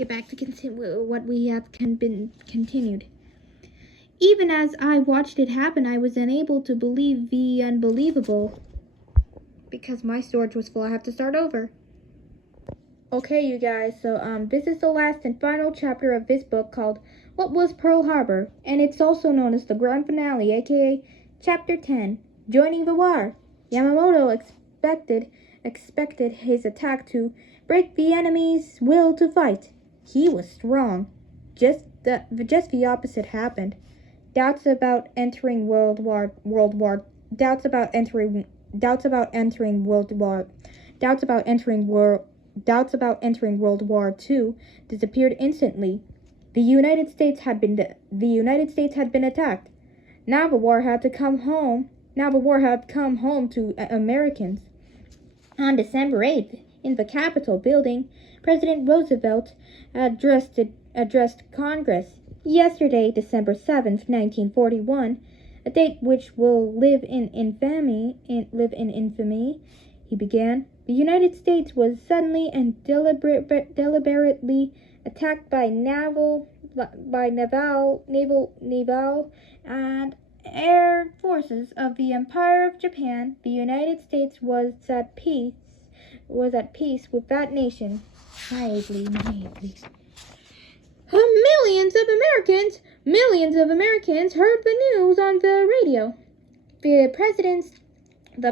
get back to what we have been continued. Even as I watched it happen, I was unable to believe the unbelievable. Because my storage was full, I have to start over. Okay, you guys, so this is the last and final chapter of this book called What Was Pearl Harbor? And it's also known as the grand finale, aka Chapter 10, Joining the War. Yamamoto expected his attack to break the enemy's will to fight. He was strong. Just the opposite happened. Doubts about entering World War II disappeared instantly. The United States had been attacked. Now the war had come home to Americans. On December 8th, in the Capitol building, President Roosevelt addressed Congress. Yesterday, December 7th, 1941, a date which will live in infamy, he began. The United States was suddenly and deliberately attacked by naval and air forces of the Empire of Japan. The United States was at peace with that nation. Naively. Millions of Americans heard the news on the radio. The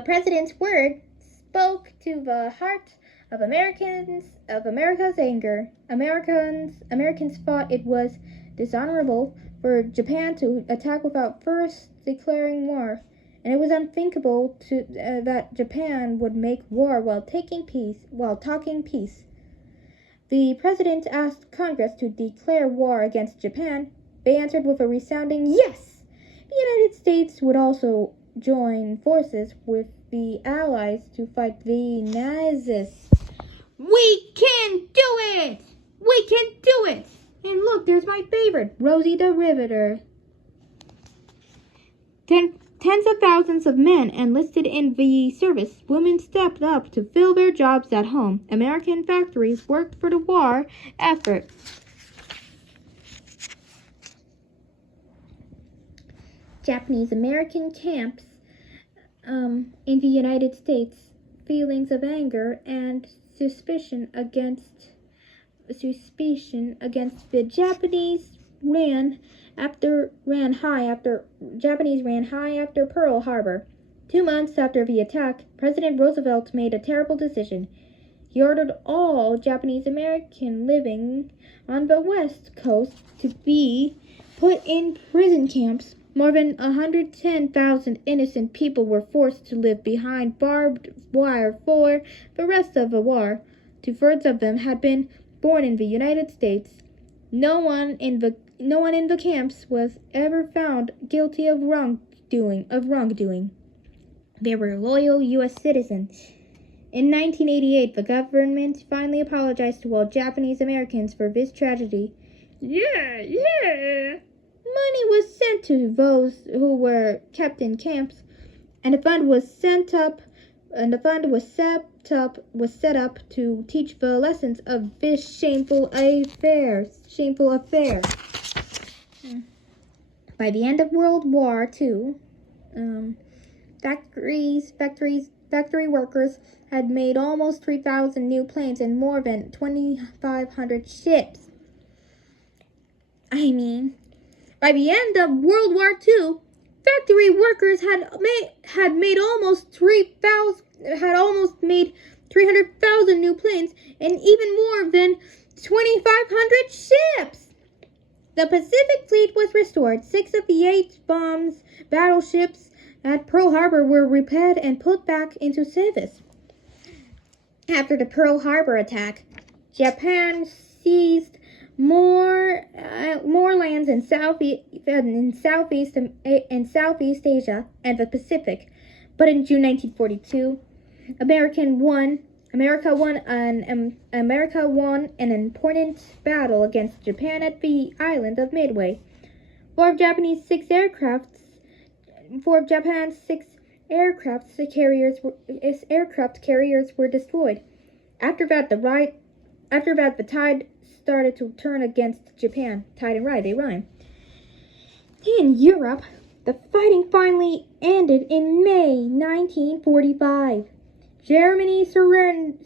president's word spoke to the heart of America's anger. Americans thought it was dishonorable for Japan to attack without first declaring war, and it was unthinkable that Japan would make war while talking peace. The president asked Congress to declare war against Japan. They answered with a resounding yes. The United States would also join forces with the Allies to fight the Nazis. We can do it! We can do it! And look, there's my favorite, Rosie the Riveter. Tens of thousands of men enlisted in the service. Women stepped up to fill their jobs at home. American factories worked for the war effort. Japanese American camps in the United States. Feelings of anger and suspicion against the Japanese ran high after Pearl Harbor. 2 months after the attack, President Roosevelt made a terrible decision. He ordered all Japanese Americans living on the West Coast to be put in prison camps. More than 110,000 innocent people were forced to live behind barbed wire for the rest of the war. 2/3 of them had been born in the United States. No one in the camps was ever found guilty of wrongdoing. They were loyal U.S. citizens. In 1988, the government finally apologized to all Japanese Americans for this tragedy. Yeah. Money was sent to those who were kept in camps, and a fund was set up to teach the lessons of this shameful affair. By the end of World War II, factory workers had made almost 3,000 new planes and more than 2,500 ships. By the end of World War II, factory workers had almost made 300,000 new planes and even more than 2,500 ships. The Pacific Fleet was restored. 6 of the 8 battleships at Pearl Harbor were repaired and put back into service. After the Pearl Harbor attack, Japan seized more lands in Southeast Asia and the Pacific. But in June 1942, America won an important battle against Japan at the island of Midway. 4 of Japan's 6 aircraft carriers were destroyed. After that, the tide started to turn against Japan. Tight and right, they rhyme. In Europe, the fighting finally ended in May 1945. Germany surrendered,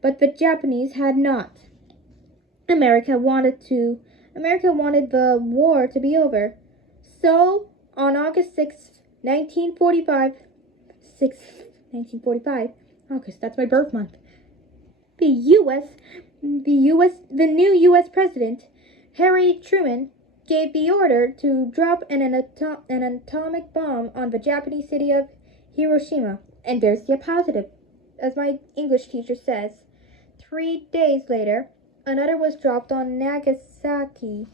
but the Japanese had not. America wanted the war to be over. So, on August 6th, 1945, August, that's my birth month. The new U.S. President, Harry Truman, gave the order to drop an atomic bomb on the Japanese city of Hiroshima. And there's the positive, as my English teacher says. 3 days later, another was dropped on Nagasaki.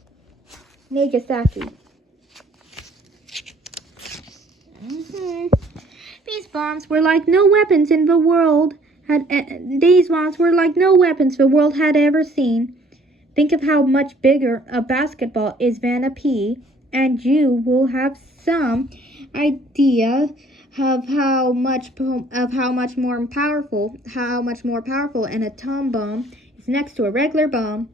These bombs were like no weapons the world had ever seen. Think of how much bigger a basketball is than a pea, and you will have some idea of how much more powerful an atom bomb is next to a regular bomb.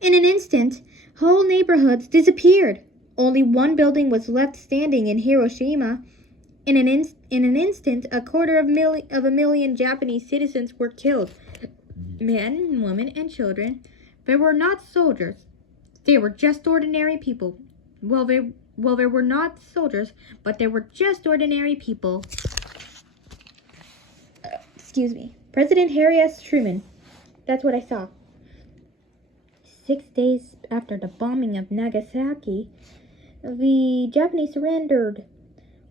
In an instant, whole neighborhoods disappeared. Only one building was left standing in Hiroshima. In an instant, a quarter of a million Japanese citizens were killed. Men, women, and children. They were not soldiers. They were just ordinary people. Well, they were not soldiers, but they were just ordinary people. Excuse me. President Harry S. Truman. That's what I saw. 6 days after the bombing of Nagasaki, the Japanese surrendered.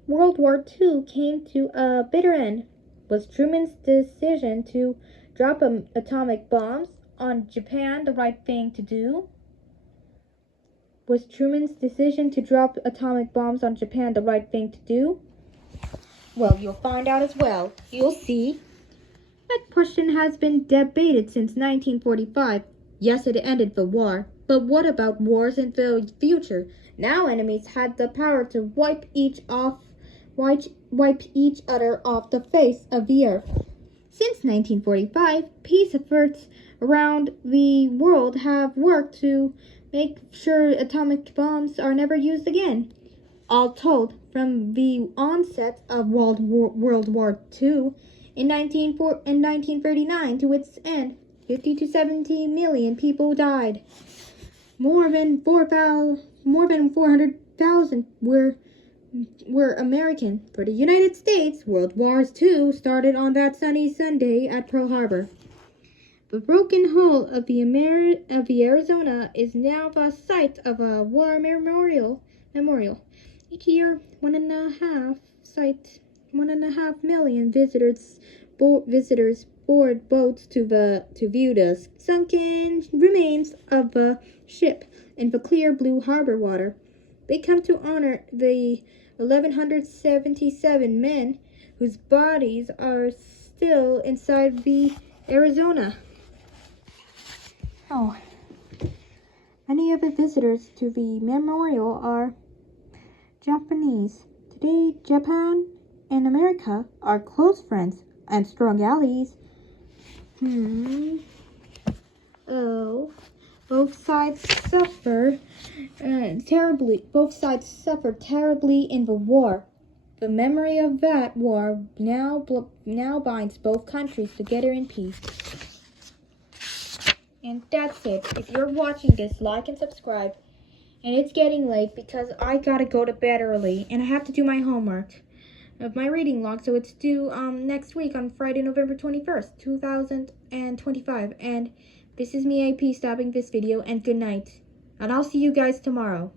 World War II came to a bitter end. Was Truman's decision to drop atomic bombs on Japan the right thing to do? Was Truman's decision to drop atomic bombs on Japan the right thing to do? Well, you'll find out as well. You'll see. That question has been debated since 1945. Yes, it ended the war. But what about wars in the future? Now enemies had the power to wipe each other off the face of the earth. Since 1945, peace efforts around the world have worked to make sure atomic bombs are never used again. All told, from the onset of World War II in 1939 to its end, 50 to 70 million people died. More than 400,000 were American. For the United States, World War II started on that sunny Sunday at Pearl Harbor. The Broken Hull of the Arizona is now the site of a war memorial. Each year, 1.5 million visitors board boats to view the sunken remains of the ship in the clear blue harbor water. They come to honor the 1,177 men whose bodies are still inside the Arizona. Oh, many of the visitors to the memorial are Japanese. Today, Japan and America are close friends and strong allies. Both sides suffered terribly in the war. The memory of that war now binds both countries together in peace. And that's it. If you're watching this, like and subscribe. And it's getting late because I gotta go to bed early and I have to do my homework of my reading log, so it's due next week on Friday, November 21st, 2025. And this is me, AP, stopping this video, and good night. And I'll see you guys tomorrow.